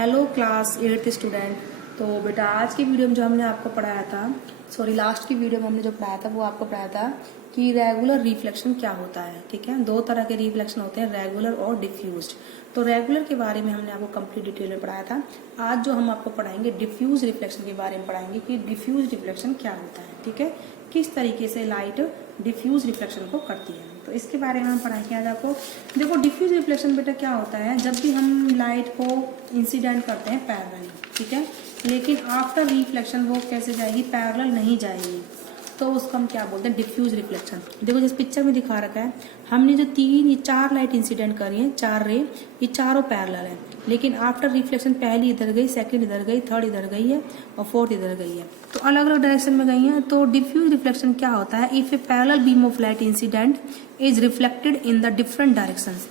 Hello class 8th student. तो बेटा आज की वीडियो में जो हमने आपको पढ़ाया था, लास्ट की वीडियो में हमने जो पढ़ाया था वो आपको पढ़ाया था कि रेगुलर रिफ्लेक्शन क्या होता है। ठीक है, दो तरह के रिफ्लेक्शन होते हैं, रेगुलर और डिफ्यूज्ड। तो रेगुलर के बारे में हमने आपको कंप्लीट डिटेल में पढ़ाया था। आज जो हम आपको पढ़ाएंगे डिफ्यूज रिफ्लेक्शन के बारे में पढ़ाएंगे कि डिफ्यूज रिफ्लेक्शन क्या होता है। ठीक है, किस तरीके से लाइट डिफ्यूज रिफ्लेक्शन को करती है, तो इसके बारे में हम पढ़ाएंगे आज आपको। देखो डिफ्यूज रिफ्लेक्शन बेटा क्या होता है, जब भी हम लाइट को इंसिडेंट करते हैं पैरेलल, ठीक है, लेकिन आफ्टर रिफ्लेक्शन वो कैसे जाएगी, पैरेलल नहीं जाएगी, तो उसको हम क्या बोलते हैं, डिफ्यूज रिफ्लेक्शन। देखो जिस पिक्चर में दिखा रखा है, हमने जो ये चार लाइट इंसिडेंट करी है, चार रे, ये चारों पैरेलल है, लेकिन आफ्टर रिफ्लेक्शन पहली इधर गई, सेकंड इधर गई, थर्ड इधर गई है और फोर्थ इधर गई है, तो अलग अलग डायरेक्शन में गई है। तो डिफ्यूज रिफ्लेक्शन क्या होता है, if A parallel beam of light incident is reflected in the different directions.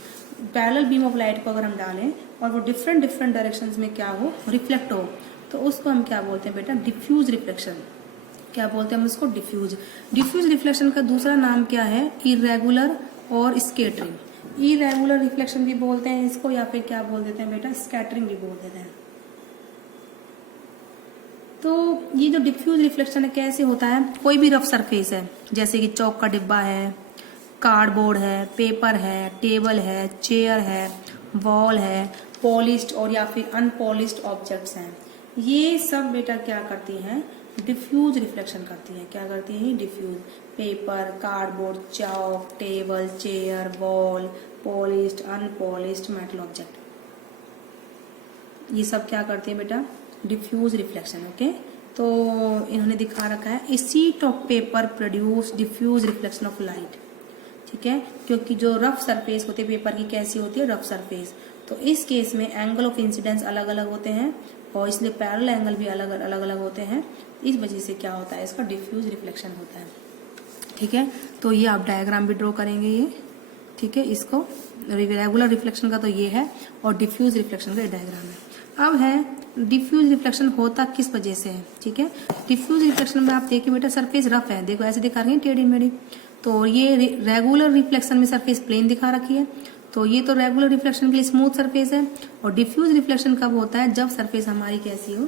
Parallel beam of light को अगर हम डालें और वो डिफरेंट डिफरेंट डायरेक्शंस में क्या हो, रिफ्लेक्ट हो, तो उसको हम क्या बोलते हैं बेटा, डिफ्यूज रिफ्लेक्शन। क्या बोलते हैं हम उसको, डिफ्यूज। डिफ्यूज रिफ्लेक्शन का दूसरा नाम क्या है, इरेगुलर और स्कैटरिंग। इरेगुलर रिफ्लेक्शन भी बोलते हैं इसको, या फिर क्या बोल देते हैं बेटा, स्कैटरिंग भी बोल देते हैं। तो ये जो डिफ्यूज रिफ्लेक्शन है कैसे होता है, कोई भी रफ सरफेस है, जैसे कि चौक का डिब्बा है, कार्डबोर्ड है, पेपर है, टेबल है, चेयर है, वॉल है, पॉलिश्ड और या फिर अनपॉलिश्ड ऑब्जेक्ट्स हैं, ये सब बेटा क्या करती हैं, डिफ्यूज रिफ्लेक्शन करती हैं। क्या करती हैं, diffuse. Paper, cardboard, chalk, table, chair, wall, polished, unpolished metal object, ये सब क्या करती है बेटा, डिफ्यूज रिफ्लेक्शन। ओके, तो इन्होंने दिखा रखा है, a sheet of paper produce diffuse reflection of light. ठीक है, क्योंकि जो रफ सरफेस होती है पेपर की, कैसी होती है, रफ सरफेस, तो इस केस में एंगल ऑफ इंसिडेंस अलग अलग होते हैं और इसलिए पैरेलल एंगल भी अलग अलग होते हैं। इस वजह से क्या होता है, इसका डिफ्यूज रिफ्लेक्शन होता है। ठीक है, तो ये आप डायग्राम भी ड्रॉ करेंगे ये। ठीक है, इसको रेगुलर रिफ्लेक्शन का तो ये है और डिफ्यूज रिफ्लेक्शन का डायग्राम है। अब है डिफ्यूज रिफ्लेक्शन होता किस वजह से है। ठीक है, डिफ्यूज रिफ्लेक्शन में आप देखिए बेटा, सरफेस रफ है, देखो ऐसे दिखा रही है टेढ़ी मेढ़ी, तो ये रेगुलर रिफ्लेक्शन में सरफेस प्लेन दिखा रखी है, तो ये तो रेगुलर रिफ्लेक्शन के लिए स्मूथ सरफेस है। और डिफ्यूज रिफ्लेक्शन कब होता है, जब सरफेस हमारी कैसी हो,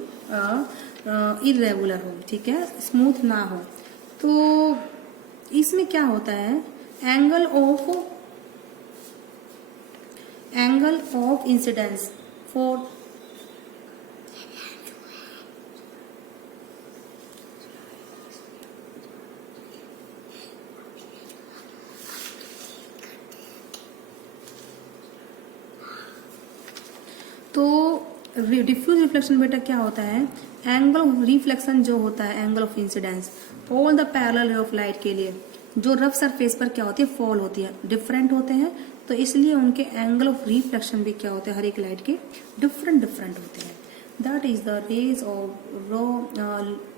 इरेगुलर हो, ठीक है, स्मूथ ना हो। तो इसमें क्या होता है, एंगल ऑफ इंसिडेंस फॉर तो डिफ्यूज रिफ्लेक्शन बेटा क्या होता है, एंगल ऑफ रिफ्लेक्शन जो होता है, angle of incidence all the parallel ray of light के लिए जो रफ सरफेस पर क्या होती है, फॉल होती है, डिफरेंट होते हैं, तो इसलिए उनके एंगल ऑफ रिफ्लेक्शन भी क्या होते हैं, हर एक लाइट के डिफरेंट होते हैं। That is the rays of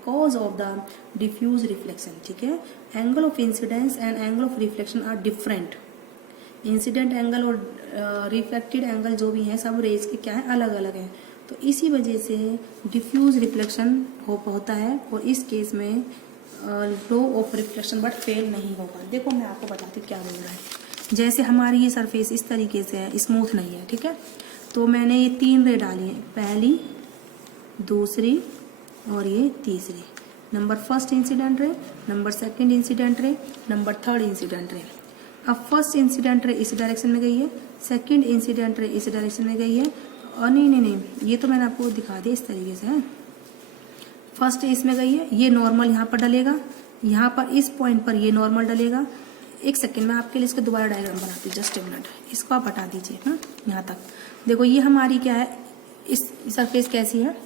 cause of the diffuse reflection. ठीक है, angle of incidence and angle of reflection are different. Incident angle और रिफ्लेक्टेड एंगल जो भी है, सब रेज के क्या है, अलग अलग है, तो इसी वजह से डिफ्यूज रिफ्लेक्शन होता है और इस केस में लो ऑफ रिफ्लेक्शन बट फेल नहीं होगा। देखो मैं आपको बताती हूँ क्या बोल रहा है। जैसे हमारी ये सरफेस इस तरीके से है, स्मूथ नहीं है, ठीक है, तो मैंने ये तीन रे डाली है, पहली, दूसरी और ये तीसरी, number first incident ray, number second incident ray, number third incident ray. अब फर्स्ट इंसिडेंट रे इस डायरेक्शन में गई है, सेकंड इंसिडेंट रे इस डायरेक्शन में गई है, और नहीं, ये तो मैंने आपको दिखा दिया इस तरीके से है। फर्स्ट इसमें गई है, ये नॉर्मल यहाँ पर डलेगा, यहाँ पर इस पॉइंट पर ये नॉर्मल डलेगा। एक सेकंड में आपके लिए इसका दोबारा डायग्राम बनाती हूँ, जस्ट ए मिनट, इसको आप हटा दीजिए। हाँ, यहाँ तक देखो, ये हमारी क्या है, इस सरफेस कैसी है,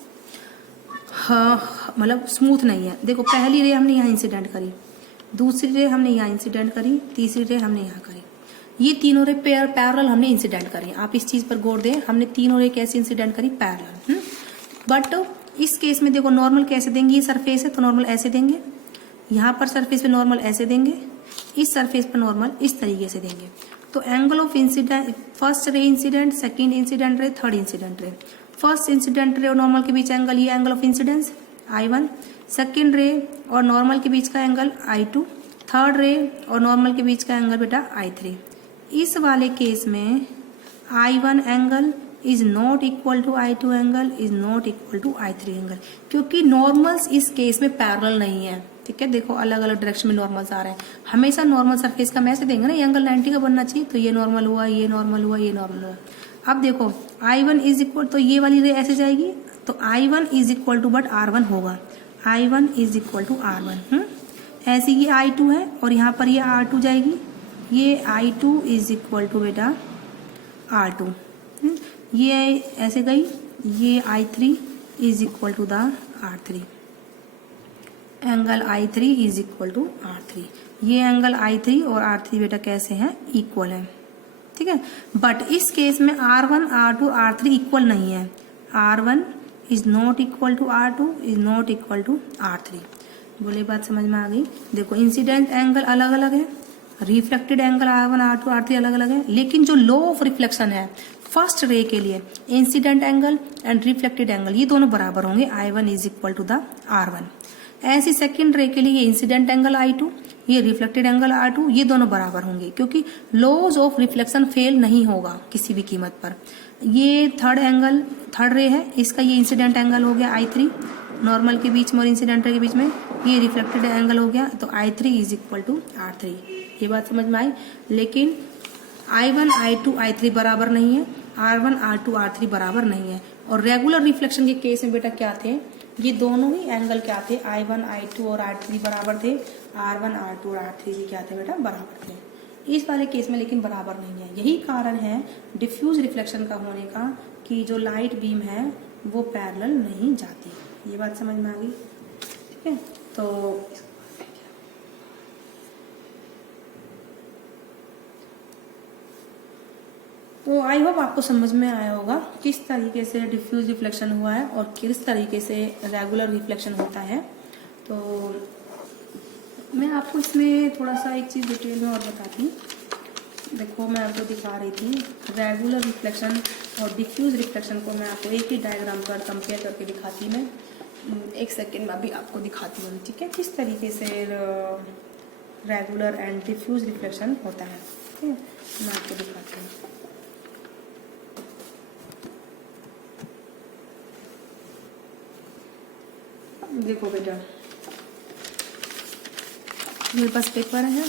हाँ मतलब स्मूथ नहीं है। देखो पहली रे हमने यहाँ इंसिडेंट करी, दूसरी रे हमने यहाँ इंसिडेंट करी, तीसरी रे हमने यहाँ करी, ये तीनों रे पैरेलल हमने इंसिडेंट करी। आप इस चीज पर गौर दें, हमने तीनों रे कैसे इंसिडेंट करी, पैरेलल। बट इस केस में देखो नॉर्मल कैसे देंगे, ये सरफेस है तो नॉर्मल ऐसे देंगे, यहाँ पर सरफेस पे नॉर्मल ऐसे देंगे, इस सरफेस पर नॉर्मल इस तरीके से देंगे। तो angle of incident, first ray incident, second incident ray, third incident ray. First incident ray और नॉर्मल के बीच एंगल, ये angle of incidence I1, second रे और नॉर्मल के बीच का एंगल I2, थर्ड रे और नॉर्मल के बीच का एंगल बेटा I3। इस वाले केस में I1 angle is not equal to I2 angle is not equal to I3 angle, क्योंकि नॉर्मल्स इस केस में पैरेलल नहीं है। ठीक है, देखो अलग अलग डायरेक्शन में नॉर्मल्स आ रहे हैं। हमेशा नॉर्मल सरफेस का मैसे देंगे ना, ये एंगल 90 का बनना चाहिए, तो ये नॉर्मल हुआ, ये नॉर्मल हुआ, ये नॉर्मल हुआ। अब देखो I1 इज इक्वल, तो ये वाली रे ऐसे जाएगी, तो I1 is equal to but R1 होगा, I1 is equal to R1। ऐसे ये I2 है और यहाँ पर ये R2 जाएगी, ये I2 इज इक्वल टू बेटा R2। ये ऐसे गई, ये I3 is equal to the R3, angle I3 is equal to R3। ये एंगल I3 और R3 बेटा कैसे हैं, इक्वल है। ठीक है, बट इस केस में R1 R2 R3 इक्वल नहीं है। R1 is not equal to R2 is not equal to R3। बोले बात समझ में आ गई। देखो इंसिडेंट एंगल अलग अलग है, reflected angle R1 R2 R3 अलग अलग है, लेकिन जो लॉ ऑफ रिफ्लेक्शन है फर्स्ट रे के लिए incident angle and reflected angle ये दोनों बराबर होंगे, I1 is equal to the R1। ऐसी सेकेंड रे के लिए इंसिडेंट एंगल I2, ये रिफ्लेक्टेड एंगल R2, ये दोनों बराबर होंगे, क्योंकि लॉज ऑफ रिफ्लेक्शन फेल नहीं होगा किसी भी कीमत पर। ये थर्ड रे है, इसका ये इंसिडेंट एंगल हो गया I3, नॉर्मल के बीच में और इंसिडेंट रे के बीच में ये रिफ्लेक्टेड एंगल हो गया, तो I3 is equal to R3। ये बात समझ में आई। लेकिन I1 I2 I3 बराबर नहीं है, R1 R2 R3 बराबर नहीं है। और रेगुलर रिफ्लेक्शन के केस में बेटा क्या थे, ये दोनों ही एंगल क्या थे, I1 I2 और R3 बराबर थे, R1 R2 और R3 भी क्या थे बेटा, बराबर थे। इस वाले केस में लेकिन बराबर नहीं है। यही कारण है डिफ्यूज रिफ्लेक्शन का होने का, कि जो लाइट बीम है वो पैरेलल नहीं जाती। ये बात समझ में आ गई। ठीक है, तो आई होप आपको समझ में आया होगा किस तरीके से डिफ्यूज रिफ्लेक्शन हुआ है और किस तरीके से रेगुलर रिफ्लेक्शन होता है। तो मैं आपको इसमें थोड़ा सा एक चीज़ डिटेल में और बताती हूँ। देखो मैं आपको दिखा रही थी रेगुलर रिफ्लेक्शन और डिफ्यूज रिफ्लेक्शन को, मैं आपको एक ही डायग्राम पर कंपेयर करके दिखाती। मैं एक सेकेंड में अभी आपको दिखाती हूँ, ठीक है, किस तरीके से रेगुलर एंड डिफ्यूज रिफ्लेक्शन होता है। ठीक है, मैं आपको दिखाती हूँ। देखो बेटा, मेरे पास पेपर है,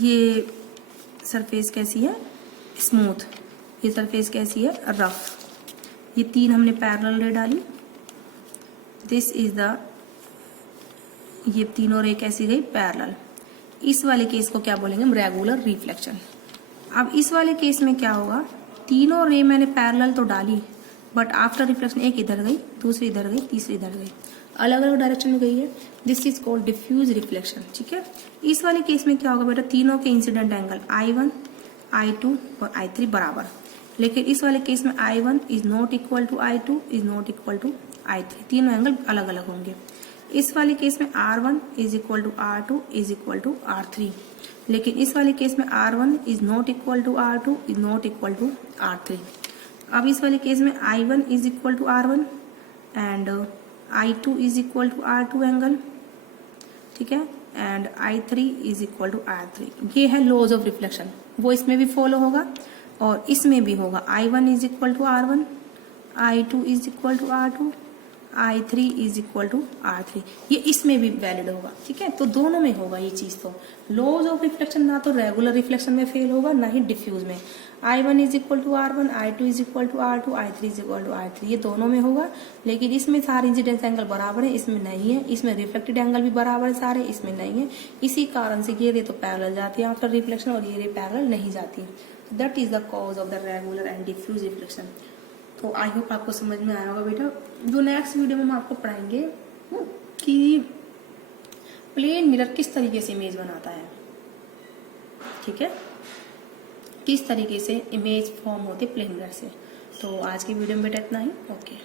ये सरफेस कैसी है, स्मूथ, ये सरफेस कैसी है, रफ। ये तीन हमने पैरेलल रे डाली, दिस इज द, ये तीनों रे कैसी गई, पैरेलल। इस वाले केस को क्या बोलेंगे हम, रेगुलर रिफ्लेक्शन। अब इस वाले केस में क्या होगा, तीनों रे मैंने पैरेलल तो डाली, बट आफ्टर रिफ्लेक्शन एक इधर गई, दूसरी इधर गई, तीसरी इधर गई, अलग अलग डायरेक्शन में गई है। This is called diffuse reflection. ठीक है, इस वाले केस में क्या होगा बेटा, तीनों के इंसिडेंट एंगल I1 I2 और I3 बराबर, लेकिन इस वाले केस में I1 is not equal to I2 is not equal to I3, तीनों एंगल अलग अलग होंगे। इस वाले केस में R1 is equal to R2 is equal to R3, लेकिन इस वाले केस में R1 is not equal to R2 is not equal to R3। अब इस वाले केस में I1 is equal to R1 and I2 is equal to R2 angle, ठीक है, and I3 is equal to R3। ये है laws of reflection, वो इसमें भी फॉलो होगा और इसमें भी होगा। I1 is equal to R1, I2 is equal to R2, I3 is equal to R3, ये इसमें भी वैलिड होगा। ठीक है, तो दोनों में होगा ये चीज। तो लॉज ऑफ रिफ्लेक्शन ना तो रेगुलर रिफ्लेक्शन में फेल होगा, ना ही डिफ्यूज में। I1 is equal to R1, I2 is equal to R2, I3 is equal to R3, ये दोनों में होगा। लेकिन इसमें सारे इंसिडेंस एंगल बराबर है, इसमें नहीं है। इसमें रिफ्लेक्टेड एंगल भी बराबर है सारे, इसमें नहीं है। इसी कारण से ये रे तो पैरेलल जाती है आफ्टर रिफ्लेक्शन और ये रे पैरेलल नहीं जाती। That is the cause of the regular and diffuse reflection. तो आई होप आपको समझ में आया होगा बेटा। जो नेक्स्ट वीडियो में हम आपको पढ़ाएंगे कि प्लेन मिरर किस तरीके से इमेज बनाता है। ठीक है, किस तरीके से इमेज फॉर्म होती है प्लेन मिरर से। तो आज की वीडियो में बेटा इतना ही। ओके।